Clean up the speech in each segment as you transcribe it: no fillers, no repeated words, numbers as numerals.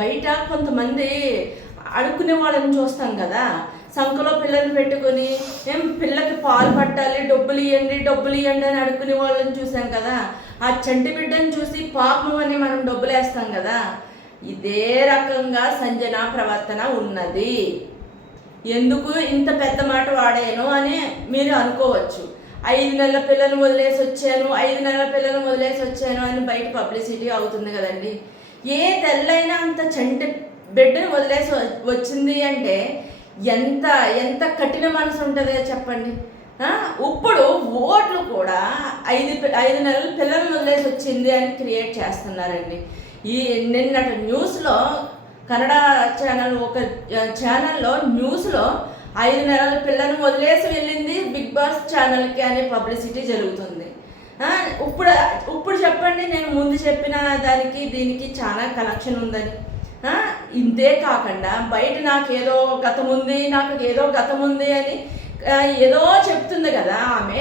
బయట కొంతమంది అడుక్కునే వాళ్ళని చూస్తాం కదా, సంఖలో పిల్లలు పెట్టుకొని పిల్లకి పాలు పట్టాలి, డబ్బులు ఇవ్వండి అని అడుక్కునే వాళ్ళని చూసాం కదా. ఆ చంటి బిడ్డను చూసి పాపం అని మనం డబ్బులు వేస్తాం కదా. ఇదే రకంగా సంజన ప్రవర్తన ఉన్నది. ఎందుకు ఇంత పెద్ద మాట వాడాను అని మీరు అనుకోవచ్చు. 5 నెలల పిల్లలు వదిలేసి వచ్చాను అని బయట పబ్లిసిటీ అవుతుంది కదండి. ఏ తెల్లైనా అంత చంటి బిడ్డను వదిలేసి వచ్చింది అంటే ఎంత ఎంత కఠిన మనసు ఉంటుందో చెప్పండి. ఇప్పుడు ఓట్లు కూడా 5 నెలల పిల్లలను వదిలేసి వచ్చింది అని క్రియేట్ చేస్తున్నారండి. నిన్నటి న్యూస్లో కన్నడ ఛానల్ ఒక ఛానల్లో న్యూస్లో 5 నెలల పిల్లను వదిలేసి వెళ్ళింది బిగ్ బాస్ ఛానల్కి అనే పబ్లిసిటీ జరుగుతుంది. ఇప్పుడు చెప్పండి, నేను ముందు చెప్పిన దానికి దీనికి చాలా కనెక్షన్ ఉందని. ఇంతే కాకుండా బయట నాకు ఏదో గతం ఉంది అని ఏదో చెప్తుంది కదా. ఆమె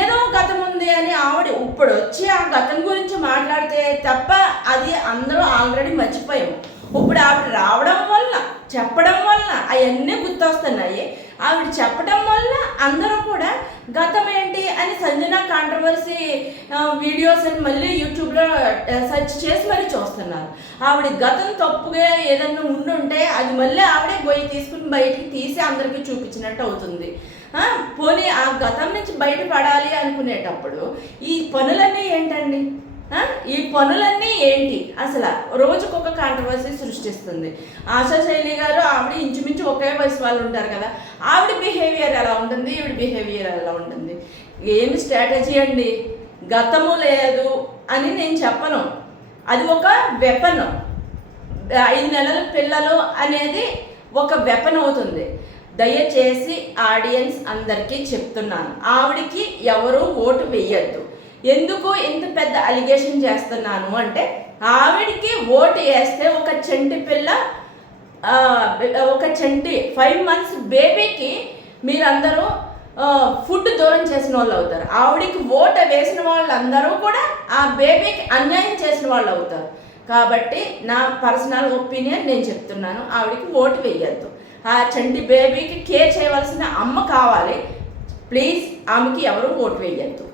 ఏదో గతం ఉంది అని ఆవిడ ఇప్పుడు వచ్చి ఆ గతం గురించి మాట్లాడితే తప్ప అది అందరూ ఆల్రెడీ మర్చిపోయాము. ఇప్పుడు ఆవిడ రావడం వల్ల చెప్పడం వల్ల అవన్నీ గుర్తొస్తున్నాయి. ఆవిడ చెప్పడం వల్ల అందరూ కూడా గతం ఏంటి అని సంజన కాంట్రవర్సీ వీడియోస్ అని మళ్ళీ యూట్యూబ్లో సెర్చ్ చేసి మళ్ళీ చూస్తున్నారు. ఆవిడ గతం తప్పుగా ఏదన్నా ఉండుంటే అది మళ్ళీ ఆవిడే గొయ్యి తీసుకుని బయటికి తీసి అందరికీ చూపించినట్టు అవుతుంది. పోనీ ఆ గతం నుంచి బయటపడాలి అనుకునేటప్పుడు ఈ పనులన్నీ ఏంటండి? ఈ పనులన్నీ ఏంటి? అసలు రోజుకొక కాంట్రవర్సీ సృష్టిస్తుంది. ఆశా శైలి గారు ఆవిడ ఇంచుమించు ఒకే వయసు వాళ్ళు ఉంటారు కదా. ఆవిడ బిహేవియర్ ఎలా ఉంటుంది, ఈవిడ బిహేవియర్ ఎలా ఉంటుంది? ఏమి స్ట్రాటజీ అండి? గతము లేదు అని నేను చెప్పను, అది ఒక వెపన్. 5 నెలల పిల్లలు అనేది ఒక వెపన్ అవుతుంది. దయచేసి ఆడియన్స్ అందరికీ చెప్తున్నాను, ఆవిడికి ఎవరు ఓటు వేయద్దు. ఎందుకు ఇంత పెద్ద అలిగేషన్ చేస్తున్నాను అంటే, ఆవిడికి ఓటు వేస్తే ఒక చంటి 5 months బేబీకి మీరందరూ ఫుడ్ దూరం చేసిన వాళ్ళు అవుతారు. ఆవిడికి ఓటు వేసిన వాళ్ళందరూ కూడా ఆ బేబీకి అన్యాయం చేసిన వాళ్ళు అవుతారు. కాబట్టి నా పర్సనల్ ఒపీనియన్ నేను చెప్తున్నాను, ఆవిడికి ఓటు వేయద్దు. ఆ చంటి బేబీకి కేర్ చేయవలసిన అమ్మ కావాలి. ప్లీజ్ ఆమెకి ఎవరు ఓటు వేయద్దు.